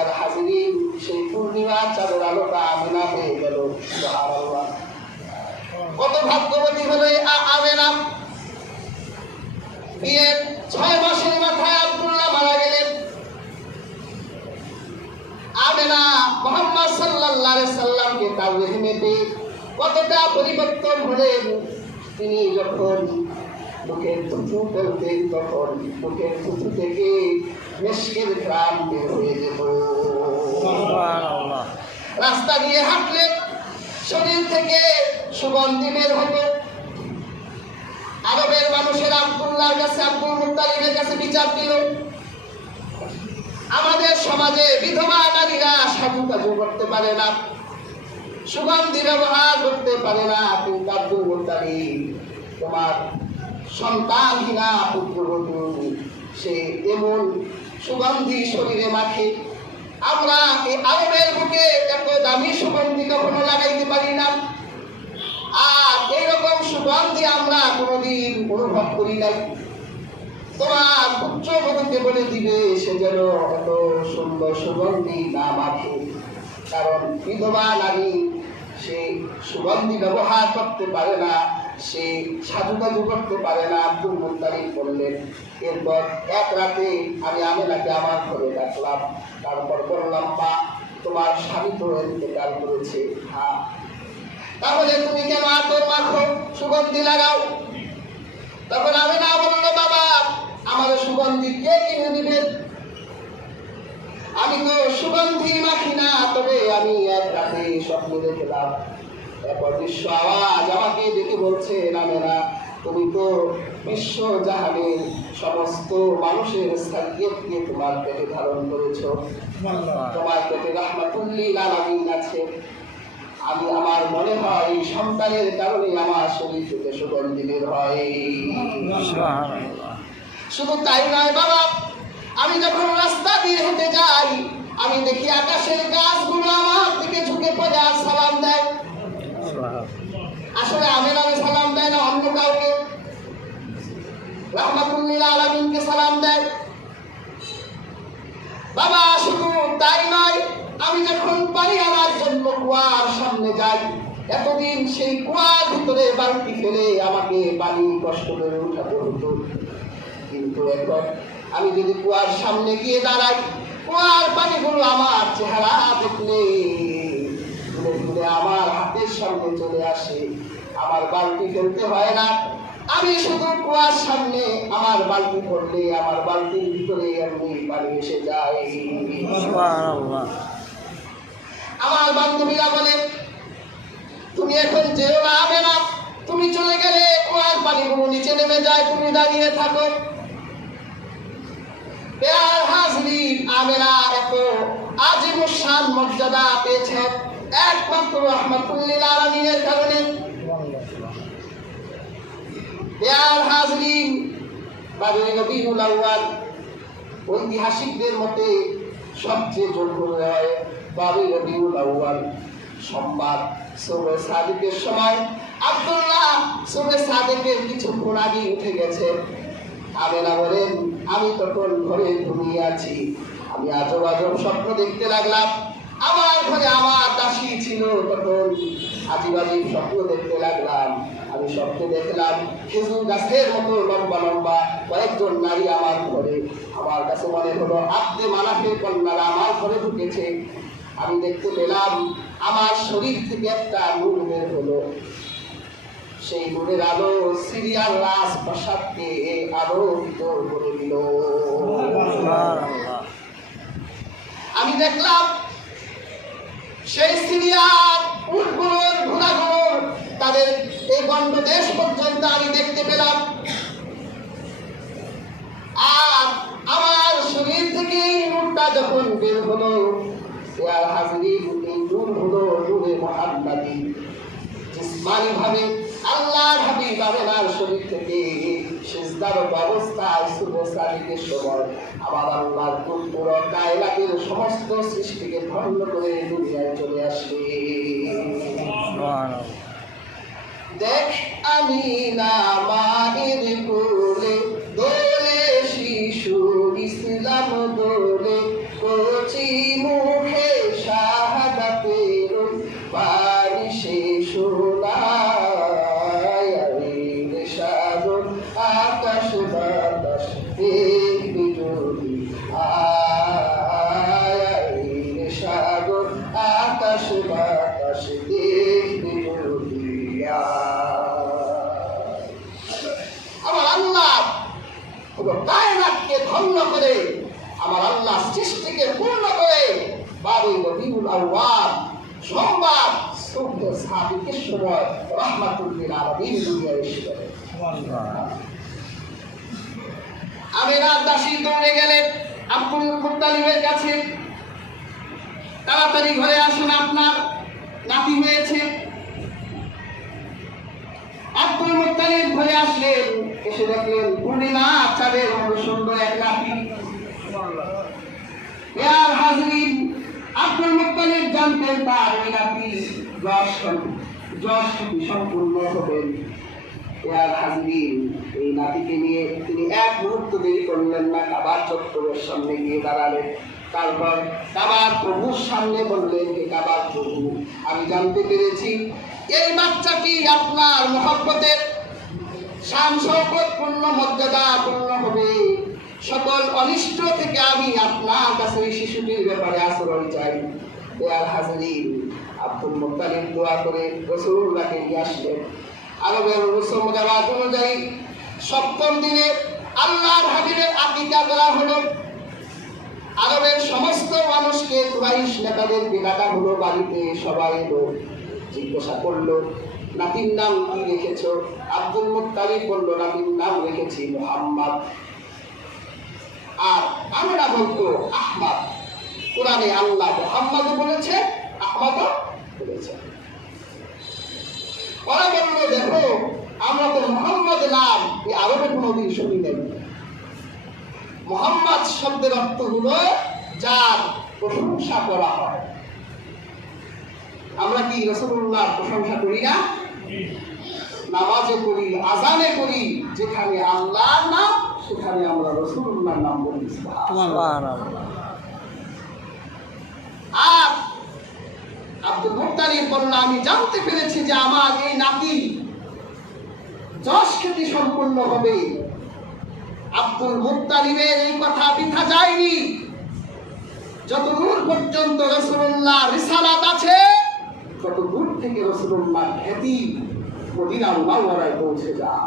আর হাজিরিন, সেই পূর্ণিমা চাঁদের আলোটা আমেনা হয়ে গেল। সুবহানাল্লাহ, কত ভাগ্যবতী হলো আমেনা। বিয়ের 6 মাসের মাথায় আব্দুল্লাহ মারা গেলেন। আমেনা মুহাম্মদ সাল্লাল্লাহু আলাইহি সাল্লামকে তার রেহেমেতে কতটা পরিবর্তন হলেন। তিনি যখন মুখের থুথু ফেলতেন তখন মুখের থুথু থেকে মিশকের ঘ্রাণ বের হয়ে যেত। রাস্তা দিয়ে হাঁটলে শরীর থেকে সুগন্ধি বের হতো। আরবের মানুষের আব্দুল্লাহর কাছে, আব্দুল মুত্তালিবের কাছে বিচার দিল, আমাদের সমাজে বিধবা নারীরা সাজুকাজু করতে পারে না, সুগন্ধি ব্যবহার করতে পারে না, কিন্তু আব্দুল মুত্তালিব তোমার সন্তানহীনা পুত্রবধূ, সে এমন সুগন্ধি শরীরে মাখে, আমরা এই আরবের বুকে এত দামি সুগন্ধি কখনো লাগাইতে পারি না, আর এইরকম সুগন্ধি আমরা কোনোদিন অনুভব করি নাই। তোমার পুত্রবধূকে বলে দিবে সে যেন এত সুন্দর সুগন্ধি না মাখে, কারণ বিধবা নারী সে সুগন্ধি ব্যবহার করতে পারে না, সে সাজুকাজু করতে পারে না। আব্দুল মুত্তালিব বললেন, এরপর এক রাতে আমি আমেনাকে আমার ঘরে ডাকলাম, তারপর বললাম, মা, তোমার স্বামী তো ইন্তেকাল করেছে, হ্যাঁ, তাহলে তুমি কেন আতর মাখো, সুগন্ধি লাগাও? তখন আমেনা বলল, বাবা, আমাদের সুগন্ধি কে কিনে দিবেন? আমি তো সুগন্ধি মাখি না, তবে আমি এক রাতে স্বপ্ন দেখলাম, এক অদৃশ্য আওয়াজ আমাকে দেখে বলছে, আমেনা, তুমি তো বিশ্ব জাহানের সমস্ত মানুষের সাকিয়তকে তোমার পেটে ধারণ করেছ, তোমার পেটে রাহমাতুল লিল আলামিন আছে। আমি আমার মনে হয় সন্তানের কারণে আমার শরীর থেকে সুগন্ধি বের হয়। শুধু তাই নয় বাবা, আমি যখন রাস্তা দিয়ে হেঁটে যাই, আমি দেখি আকাশের গাছগুলো আমার দিকে ঝুঁকে পড়ে আর সালাম দেয়। আসলে আমেনাকে সালাম দেয় না, অন্য কাউকে, রাহমাতুল লিল আলামিনকে সালাম দেয়। বাবা শুধু তাই নয়, আমি যখন পানি আনার জন্য কুয়ার সামনে যাই, এতদিন সেই কুয়ার ভিতরে বালতি ফেলে আমাকে পানি কষ্ট করে উঠাতে হতো, কিন্তু এখন আমি যদি কুয়ার সামনে গিয়ে দাঁড়াই, কুয়ার পানিগুলো আমার চেহারা দেখলে ঘুরে ঘুরে আমার হাতের সামনে চলে আসে, আমার বালতি ফেলতে হয় না। আমি শুধু কুয়ার সামনে আমার বালতি পড়লে আমার বালতির ভিতরে এমনি পানি এসে যায়। আমার বান্ধবীরা বলে, তুমি এখন যেও না আমেনা, তুমি চলে গেলে কুয়ার পানিগুলো নিচে নেমে যায়, তুমি দাঁড়িয়ে থাকো। আমেনা এত আজিমুশ শান মর্যাদা পেয়েছে একমাত্র রাহমাতুল লিল আলামিনের কারণে। রবিউল আউয়াল ঐতিহাসিকদের মতে সবচেয়ে যোগ্য হয় 12 রবিউল আউয়াল, সোমবার সুবহে সাদিকের সময় আব্দুল্লাহ সুবহে সাদিকের কিছুক্ষণ আগে উঠে গেছে। আমেনা বলেন, আমি তখন ঘরে ঘুমিয়ে আছি, আমি আজব আজব স্বপ্ন দেখতে লাগলাম। আমার ঘরে আমার দাসী ছিল, তখন আজিব আজিব স্বপ্ন দেখতে লাগলাম। আমি স্বপ্নে দেখলাম খেজুর গাছের মতো লম্বা লম্বা কয়েকজন নারী আমার ঘরে। আমার কাছে মনে হলো আব্দে মানাফের কন্যারা আমার ঘরে ঢুকেছে। আমি দেখতে পেলাম আমার শরীর থেকে একটা নূর বের হলো, সেই নূরের আলো সিরিয়ার রাজ প্রাসাদকে আলোকিত করে দিল। আমি দেখলাম সেই সিরিয়ার উটগুলোর ঘোড়াগুলোর তাদের এই গণ্ড দেশ পর্যন্ত আমি দেখতে পেলাম, আর আমার শরীর থেকে এই নূরটা যখন বের হলো, ইয়ার হাজিরিন, এই নূর হলো নূরে মুহাম্মাদি। জিসমানি ভাবে আল্লাহর হাবিব আমেনার শরীর থেকে সিজদারত অবস্থায় সুবহে সাদিকের সময় আমার আল্লাহর পুরো কায়নাতের সমস্ত সৃষ্টিকে ধ্বংস করে দুনিয়ায় চলে আসে। দেখ আমিনা মায়ের কোলে দোলে শিশু, ইসলাম দোলে কচি সৃষ্টিকে পূর্ণ করে 12 রবিউল আউয়াল সোমবার শুদ্ধ সাদিকের সময় রাহমাতুল লিল আলামিন দুনিয়ায় এসেছিলেন। আমিনার দাসী দৌড়ে গেলেন আব্দুল মুত্তালিবের কাছে, তাড়াতাড়ি ঘরে আসুন, আপনার নাতি হয়েছে। আব্দুল মুত্তালিব ঘরে আসলেন, এসে দেখলেন পূর্ণিমা চাঁদের মতো সুন্দর এক নাতি। ইয়ার হাজরিন, আব্দুল মুত্তালিব জানতেন তার ওই নাতি যশ সম্পূর্ণ হবেন। ইয়ার হাজরিন, এই নাতিকে নিয়ে তিনি এক মুহূর্ত দেরি করলেন না, কাবার চত্বরের সামনে গিয়ে দাঁড়ালেন। তারপর কাবার প্রভুর সামনে বললেন, হে কাবার প্রভু, আমি জানতে পেরেছি এই বাচ্চাটি আপনার মহব্বতের শান শওকত পূর্ণ মর্যাদা পূর্ণ হবে। সকল অনিষ্ট থেকে আমি আপনার কাছে এই শিশুটির ব্যাপারে আশ্রয় চাই। ইয়ার হাজরিন, আব্দুল মুত্তালিব দোয়া করে রাসূলুল্লাহকে নিয়ে আসলেন। আরবের রসম রেওয়াজ অনুযায়ী 7ম দিনে আল্লাহর হাবিবের আকিকা করা হলো। আরবের সমস্ত মানুষকে কুরাইশ নেতাদেরকে ডাকা হলো বাড়িতে, সবাই এলো, জিজ্ঞাসা করলো নাতির নাম কি রেখেছ? আব্দুল মুত্তালিব বলল, নাতির নাম রেখেছি মুহাম্মদ। আর আমরা বলতো আহমদ। কোরআনে আল্লাহ মুহাম্মদ বলেছে, আহমদও বলেছে। ওরা বললো, দেখো আমরা তো মুহাম্মদ নাম এই আরবে কোনোদিন শুনি নাই। মুহাম্মদ শব্দের অর্থ হলো যার প্রশংসা করা হয়। আমরা কি রাসূলুল্লাহর প্রশংসা করি না? নামাজে করি, আজানে করি, যেখানে আল্লাহর নাম সেখানে আমরা রাসূলুল্লাহর নাম বলি। আর আব্দুল মুত্তালিব বলল, আমি জানতে পেরেছি যে আমার এই নাতি যশ খ্যাতি সম্পন্ন হবে। আব্দুল মুত্তালিবের এই কথা বৃথা যায়নি। যতদূর পর্যন্ত রাসূলুল্লাহ রিসালাত আছে, তত দূর থেকে রাসূলুল্লাহ খ্যাতি মদিনা মুনাওয়ারায় পৌঁছে যায়।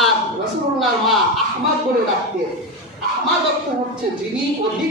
আর রাসূলুল্লাহর মা আহমদ বলে ডাকতেন। আহমদ অর্থ হচ্ছে যিনি অধিক